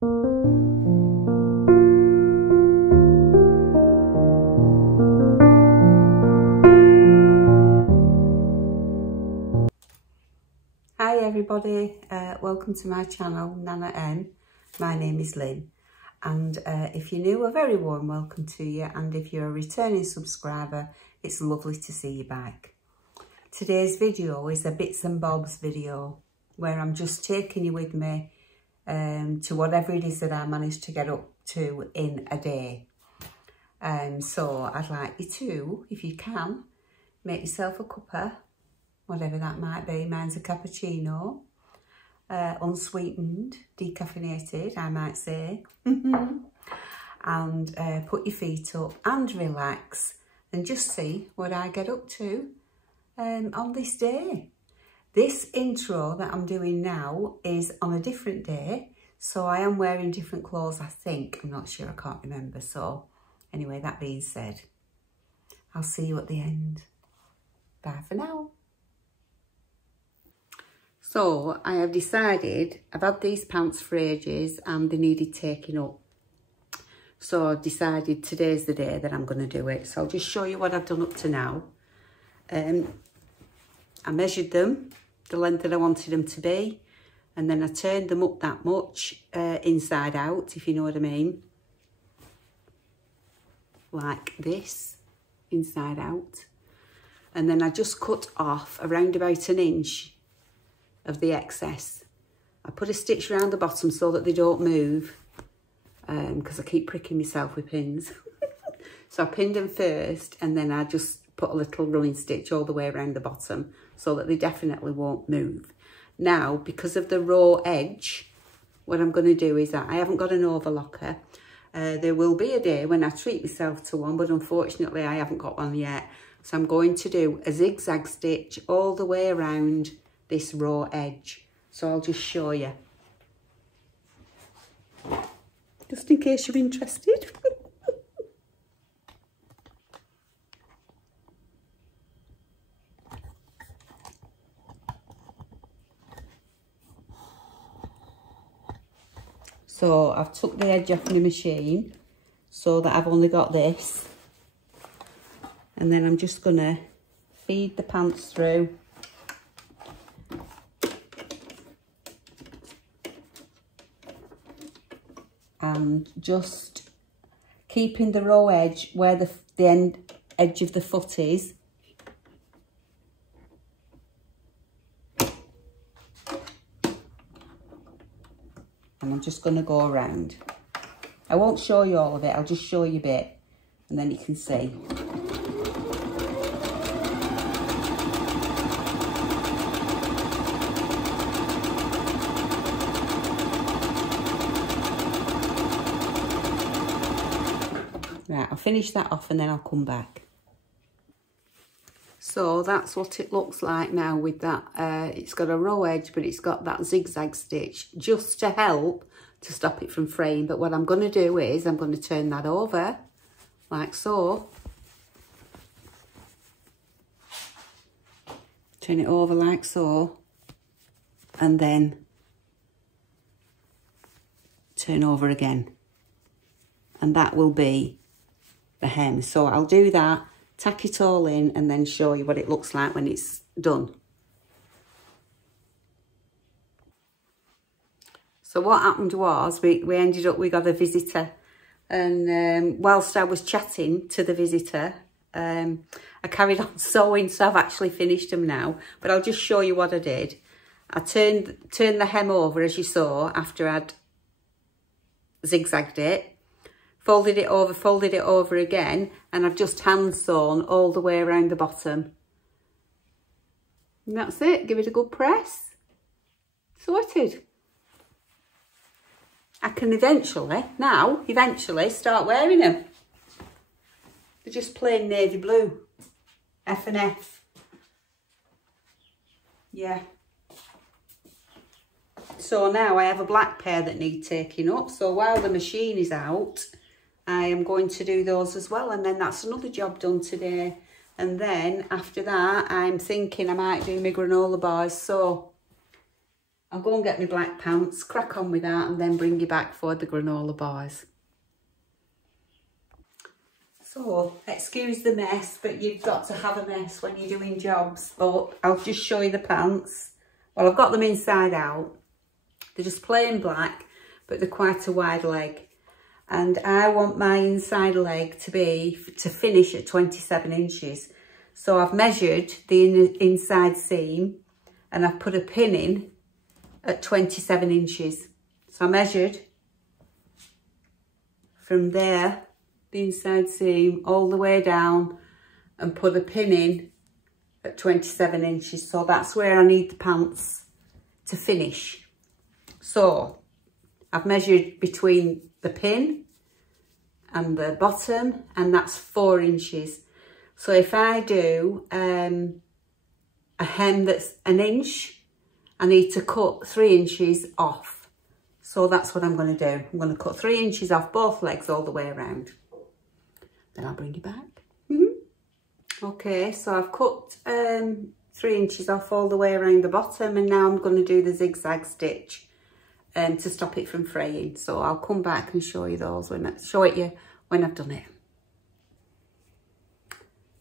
Hi everybody, welcome to my channel Nanna-M. My name is Lynn, and if you're new, a very warm welcome to you, and if you're a returning subscriber, it's lovely to see you back. Today's video is a bits and bobs video where I'm just taking you with me to whatever it is that I managed to get up to in a day. So I'd like you to, if you can, make yourself a cuppa, whatever that might be. Mine's a cappuccino, unsweetened, decaffeinated, I might say. And put your feet up and relax and just see what I get up to on this day. This intro that I'm doing now is on a different day, so I am wearing different clothes, I think. I'm not sure, I can't remember. So anyway, that being said, I'll see you at the end. Bye for now. So I have decided, I've had these pants for ages and they needed taking up. So I've decided today's the day that I'm going to do it. So I'll just show you what I've done up to now. I measured them, the length that I wanted them to be, and then I turned them up that much inside out, if you know what I mean. Like this, inside out. And then I just cut off around about an inch of the excess. I put a stitch around the bottom so that they don't move, because I keep pricking myself with pins. So I pinned them first, and then I just put a little running stitch all the way around the bottom so that they definitely won't move. Now, because of the raw edge, what I'm going to do is that I haven't got an overlocker. There will be a day when I treat myself to one, but unfortunately I haven't got one yet. So I'm going to do a zigzag stitch all the way around this raw edge. So I'll just show you, just in case you're interested. So I've took the edge off my machine so that I've only got this, and then I'm just gonna feed the pants through. And just keeping the raw edge where the edge of the foot is. And I'm just going to go around. I won't show you all of it, I'll just show you a bit, and then you can see. Right, I'll finish that off and then I'll come back. So that's what it looks like now with that. It's got a raw edge, but it's got that zigzag stitch just to help to stop it from fraying. But what I'm going to do is I'm going to turn that over like so. Turn it over like so. And then turn over again. And that will be the hem. So I'll do that, tack it all in, and then show you what it looks like when it's done. So what happened was we ended up, we got a visitor, and whilst I was chatting to the visitor, I carried on sewing, so I've actually finished them now, but I'll just show you what I did. I turned the hem over, as you saw, after I'd zigzagged it. Folded it over again, and I've just hand sewn all the way around the bottom. And that's it, give it a good press. Sorted. I can eventually start wearing them. They're just plain navy blue. F&F. Yeah. So now I have a black pair that need taking up. So while the machine is out, I am going to do those as well, and then that's another job done today. And then after that, I'm thinking I might do my granola bars. So I'll go and get my black pants, crack on with that, and then bring you back for the granola bars. So, excuse the mess, but you've got to have a mess when you're doing jobs. But I'll just show you the pants. Well, I've got them inside out. They're just plain black, but they're quite a wide leg. And I want my inside leg to finish at 27 inches. So I've measured the inside seam and I've put a pin in at 27 inches. So I measured from there, the inside seam, all the way down and put a pin in at 27 inches. So that's where I need the pants to finish. So I've measured between the pin and the bottom, and that's 4 inches. So if I do a hem that's 1 inch, I need to cut 3 inches off. So that's what I'm going to do. I'm going to cut 3 inches off both legs all the way around. Then I'll bring you back. Okay, so I've cut 3 inches off all the way around the bottom, and now I'm going to do the zigzag stitch to stop it from fraying. So I'll come back and show you those when I've done it.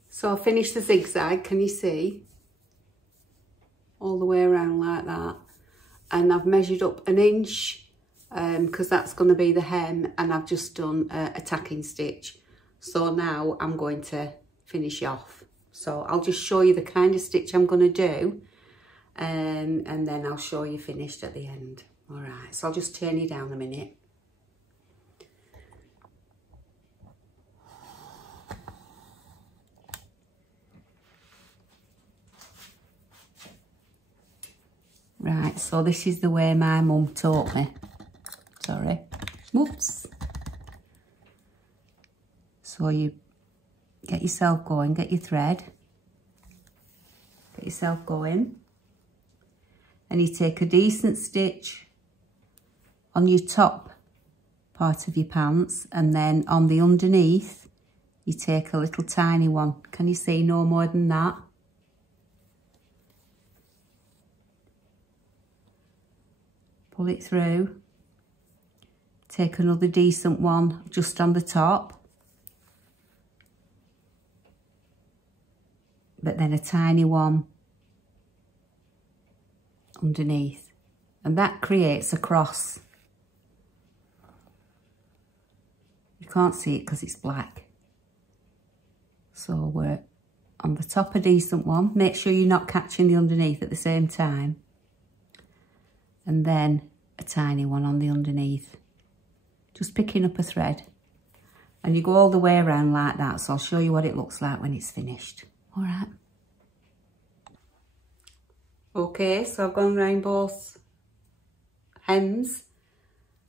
So I'll finish the zigzag, can you see? All the way around like that. And I've measured up 1 inch because that's going to be the hem, and I've just done a tacking stitch. So now I'm going to finish off. So I'll just show you the kind of stitch I'm going to do, and then I'll show you finished at the end. All right, so I'll just turn you down a minute. Right, so this is the way my mum taught me. Sorry. Whoops. So you get yourself going, get your thread. Get yourself going. And you take a decent stitch on your top part of your pants, and then on the underneath, you take a little tiny one. Can you see? No more than that. Pull it through. Take another decent one just on the top. But then a tiny one underneath. And that creates a cross. You can't see it because it's black. So we're on the top a decent one. Make sure you're not catching the underneath at the same time. And then a tiny one on the underneath. Just picking up a thread. And you go all the way around like that. So I'll show you what it looks like when it's finished. All right. Okay, so I've gone around both hems.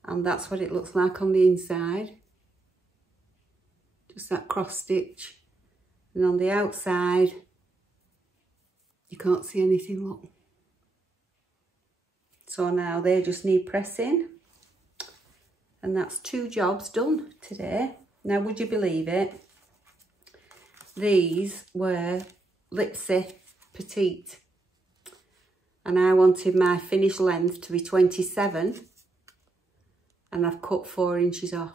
And that's what it looks like on the inside. Just that cross stitch. And on the outside, you can't see anything, look. So now they just need pressing. And that's 2 jobs done today. Now, would you believe it? These were Lipsy Petite. And I wanted my finished length to be 27. And I've cut 4 inches off.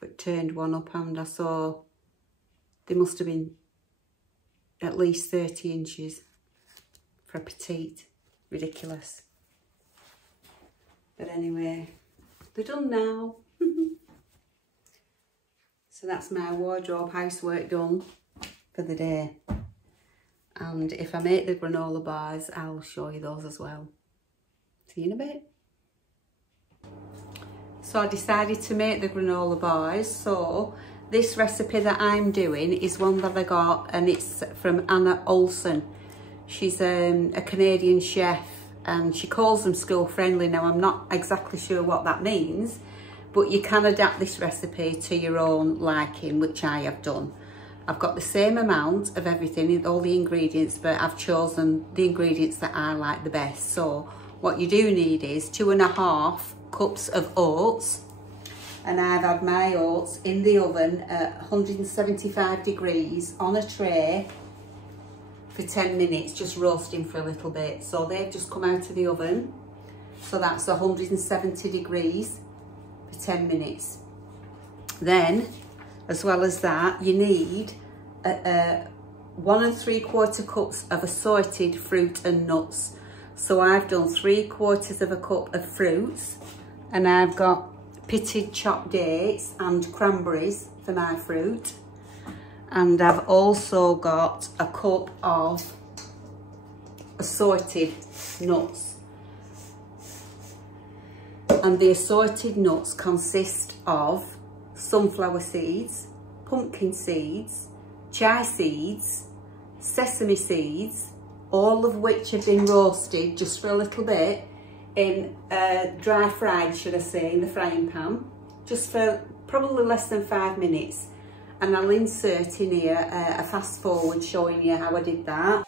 But turned one up, and I saw they must have been at least 30 inches for a petite. Ridiculous. But anyway, they're done now. So that's my wardrobe housework done for the day. And if I make the granola bars, I'll show you those as well. See you in a bit. So I decided to make the granola bars. So this recipe that I'm doing is one that I got, and it's from Anna Olsen. She's a Canadian chef, and she calls them school friendly. Now, I'm not exactly sure what that means, but you can adapt this recipe to your own liking, which I have done. I've got the same amount of everything, all the ingredients, but I've chosen the ingredients that I like the best. So what you do need is 2.5 cups of oats, and I've had my oats in the oven at 175 degrees on a tray for 10 minutes, just roasting for a little bit. So they've just come out of the oven. So that's 170 degrees for 10 minutes. Then, as well as that, you need 1 3/4 cups of assorted fruit and nuts. So I've done 3/4 cup of fruits, and I've got pitted chopped dates and cranberries for my fruit. And I've also got a cup of assorted nuts. And the assorted nuts consist of sunflower seeds, pumpkin seeds, chia seeds, sesame seeds, all of which have been roasted just for a little bit in dry fried, should I say, in the frying pan, just for probably less than 5 minutes. And I'll insert in here a fast forward showing you how I did that.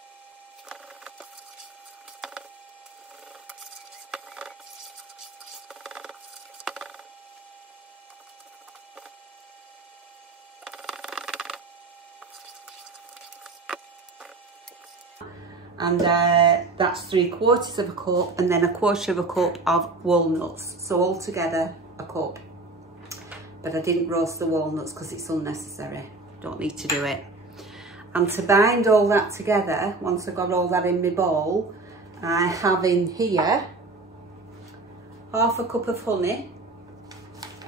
And that's 3/4 cup, and then 1/4 cup of walnuts. So altogether a cup. But I didn't roast the walnuts because it's unnecessary. Don't need to do it. And to bind all that together, once I got all that in my bowl, I have in here 1/2 cup of honey,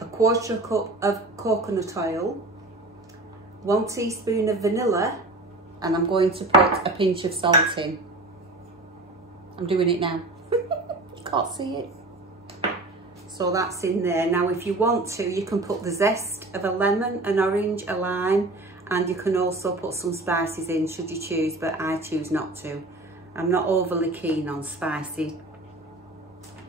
1/4 cup of coconut oil, 1 teaspoon of vanilla, and I'm going to put a pinch of salt in. I'm doing it now. You can't see it. So that's in there. Now, if you want to, you can put the zest of a lemon, an orange, a lime, and you can also put some spices in should you choose, but I choose not to. I'm not overly keen on spicy,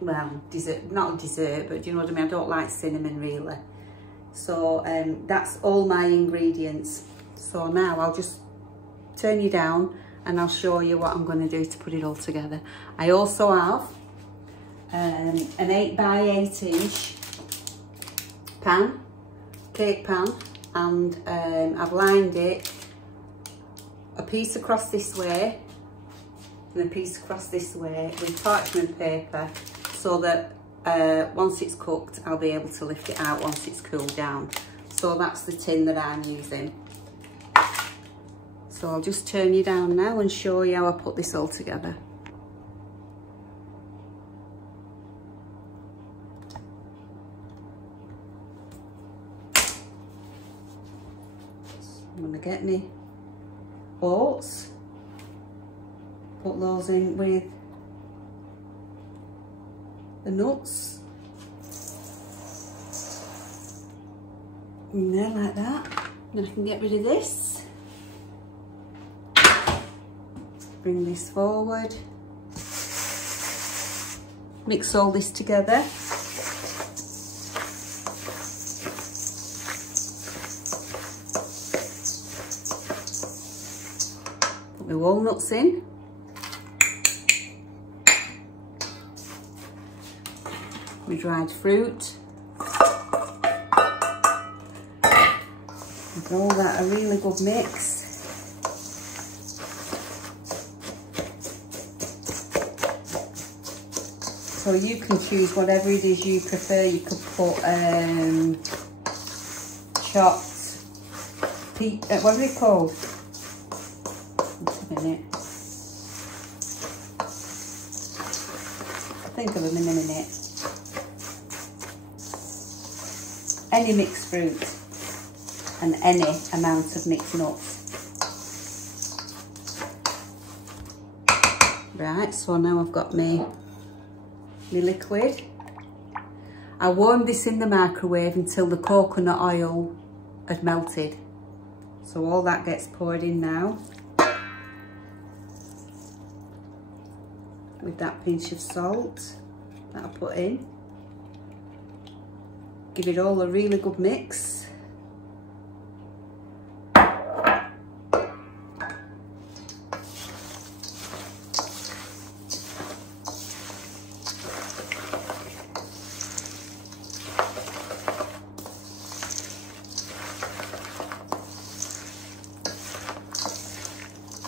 well, dessert, not dessert, but do you know what I mean? I don't like cinnamon really. So that's all my ingredients. So now I'll just turn you down and I'll show you what I'm going to do to put it all together. I also have an 8 by 8 inch pan, cake pan, and I've lined it a piece across this way and a piece across this way with parchment paper, so that once it's cooked I'll be able to lift it out once it's cooled down. So that's the tin that I'm using. So I'll just turn you down now and show you how I put this all together. I'm going to get me oats, put those in with the nuts, in there like that. And I can get rid of this. Bring this forward, mix all this together. Put my walnuts in. My dried fruit. Give all that a really good mix. So you can choose whatever it is you prefer. You could put chopped, what are they called? Just a minute. I'll think of them in a minute. Any mixed fruit and any amount of mixed nuts. Right, so now I've got my liquid. I warmed this in the microwave until the coconut oil had melted. So all that gets poured in now. With that pinch of salt that I put in. Give it all a really good mix.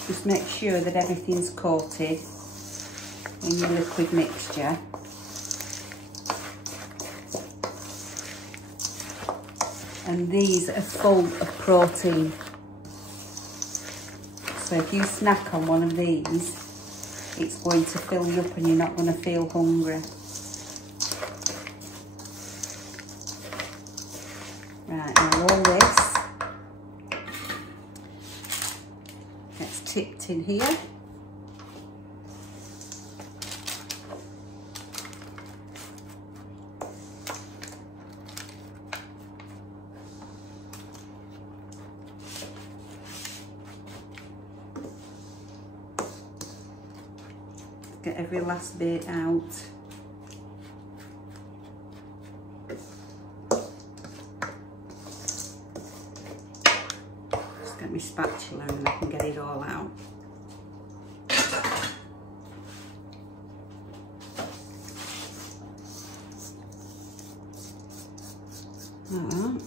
Just make sure that everything's coated in your liquid mixture. And these are full of protein. So if you snack on one of these, it's going to fill you up and you're not going to feel hungry. Right, now all this gets tipped in here. Get every last bit out. Just get my spatula and I can get it all out. Alright.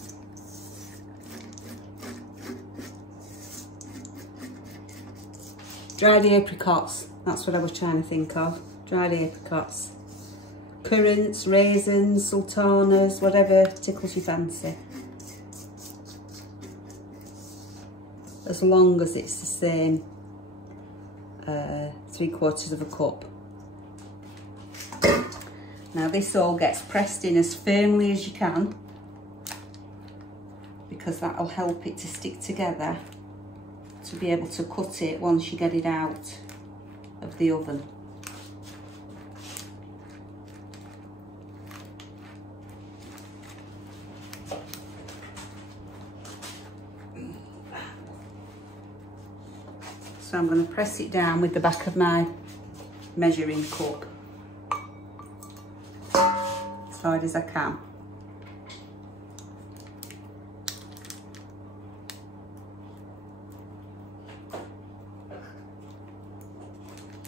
Dried apricots. That's what I was trying to think of. Dried apricots. Currants, raisins, sultanas, whatever tickles your fancy. As long as it's the same 3/4 of a cup. Now this all gets pressed in as firmly as you can, because that'll help it to stick together, to be able to cut it once you get it out of the oven. So I'm going to press it down with the back of my measuring cup as hard as I can.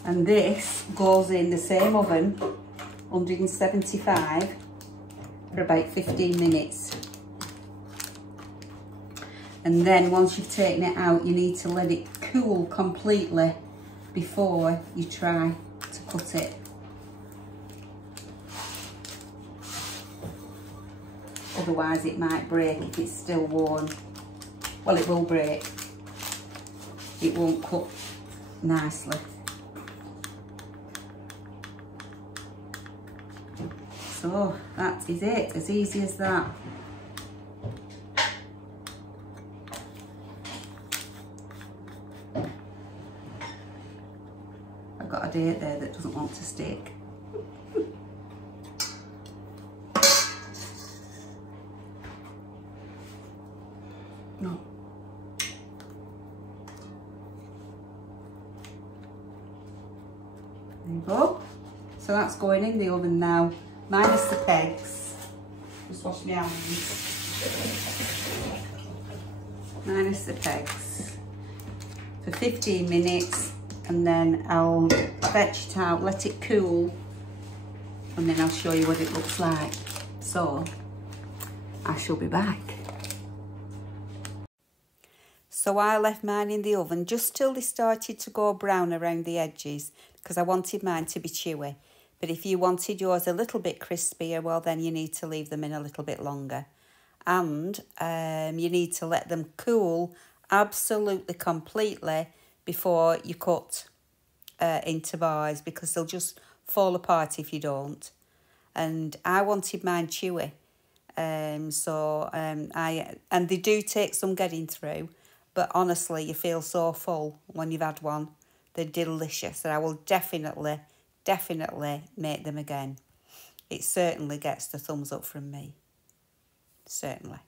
And this goes in the same oven, 175, for about 15 minutes. And then once you've taken it out, you need to let it cool completely before you try to cut it. Otherwise it might break if it's still warm. Well, it will break. It won't cut nicely. So that is it, as easy as that. I've got a date there that doesn't want to stick. No. There you go. So that's going in the oven now. Minus the pegs. Just wash my hands. Minus the pegs. For 15 minutes, and then I'll fetch it out, let it cool, and then I'll show you what it looks like. So, I shall be back. So I left mine in the oven just till they started to go brown around the edges, because I wanted mine to be chewy. But if you wanted yours a little bit crispier, well, then you need to leave them in a little bit longer. And you need to let them cool absolutely completely before you cut into bars, because they'll just fall apart if you don't. And I wanted mine chewy. And they do take some getting through, but honestly, you feel so full when you've had one. They're delicious, and I will definitely make them again. It certainly gets the thumbs up from me. Certainly.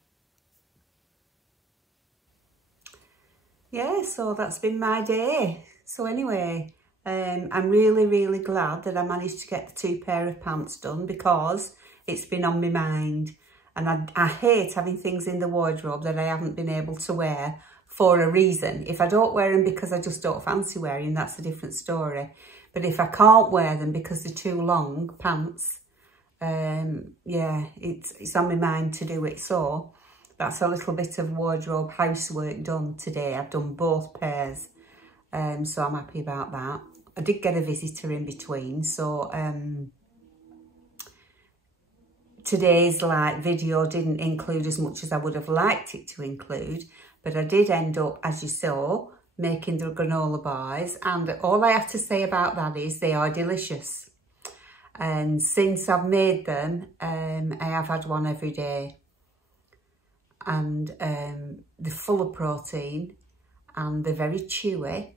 Yeah, so that's been my day. So anyway, I'm really glad that I managed to get the 2 pair of pants done, because it's been on my mind. And I hate having things in the wardrobe that I haven't been able to wear for a reason. If I don't wear them because I just don't fancy wearing, that's a different story. But if I can't wear them because they're too long, pants, yeah, it's on my mind to do it. So that's a little bit of wardrobe housework done today. I've done both pairs. So I'm happy about that. I did get a visitor in between, so today's video didn't include as much as I would have liked it to include, but I did end up, as you saw, making the granola bars, and all I have to say about that is they are delicious. And since I've made them, I have had one every day, and they're full of protein and they're very chewy,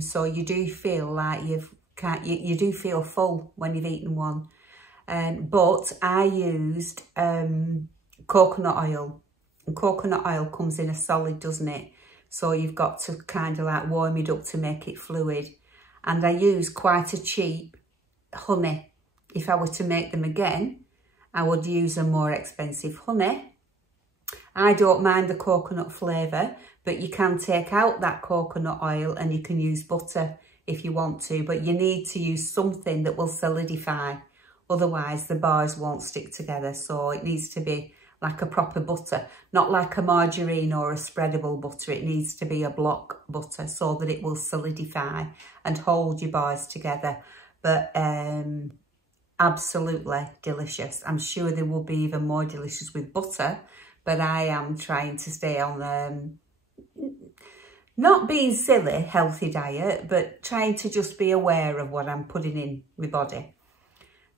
so you do feel like you do feel full when you've eaten one. But I used coconut oil, and coconut oil comes in a solid, doesn't it? So you've got to kind of like warm it up to make it fluid. And I used quite a cheap honey. If I were to make them again, I would use a more expensive honey. I don't mind the coconut flavour, but you can take out that coconut oil and you can use butter if you want to, but you need to use something that will solidify. Otherwise, the bars won't stick together. So it needs to be like a proper butter, not like a margarine or a spreadable butter. It needs to be a block butter so that it will solidify and hold your bars together. But absolutely delicious. I'm sure they will be even more delicious with butter, but I am trying to stay on not being silly, healthy diet, but trying to just be aware of what I'm putting in my body.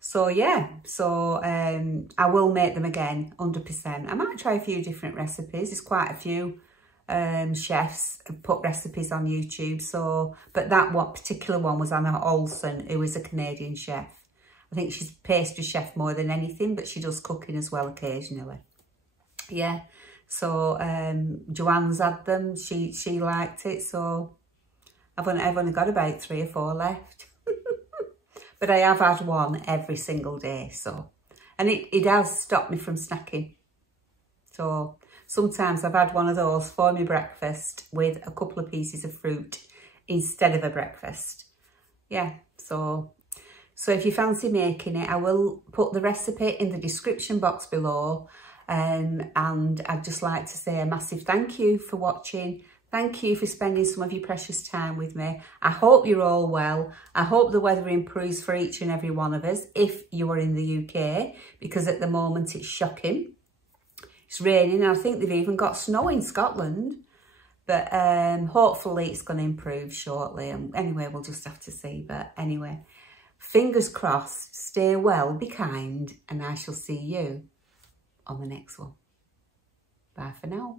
So yeah, so I will make them again, 100%. I might try a few different recipes. There's quite a few chefs have put recipes on YouTube. So, but that particular one was Anna Olsen, who is a Canadian chef. I think she's a pastry chef more than anything, but she does cooking as well occasionally. Yeah, so Joanne's had them. She liked it. So I've only got about 3 or 4 left. But I have had one every single day, so, and it has stopped me from snacking. So sometimes I've had one of those for my breakfast with a couple of pieces of fruit instead of a breakfast. Yeah, so if you fancy making it, I will put the recipe in the description box below. And I'd just like to say a massive thank you for watching. Thank you for spending some of your precious time with me. I hope you're all well. I hope the weather improves for each and every one of us if you are in the UK, because at the moment it's shocking. It's raining, and I think they've even got snow in Scotland. But hopefully it's going to improve shortly. And anyway, we'll just have to see. But anyway, fingers crossed, stay well, be kind, and I shall see you on the next one. Bye for now.